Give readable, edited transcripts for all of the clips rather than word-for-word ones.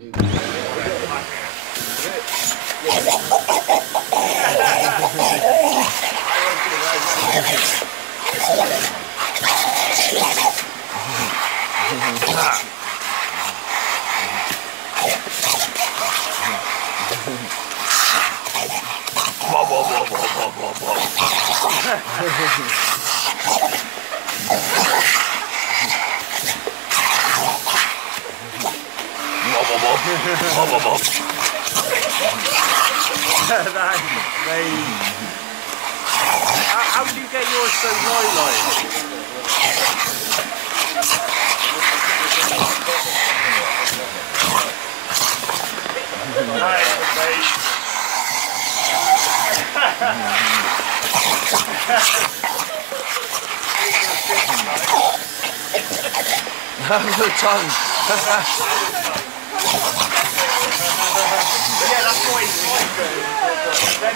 How do you get yours so light? The tongue. Yeah, that's why he's then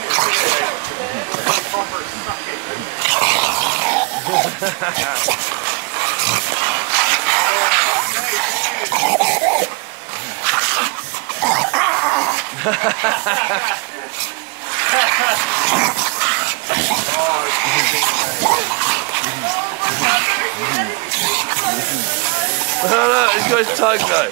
it's proper sucking. Look, he's got his tongue though.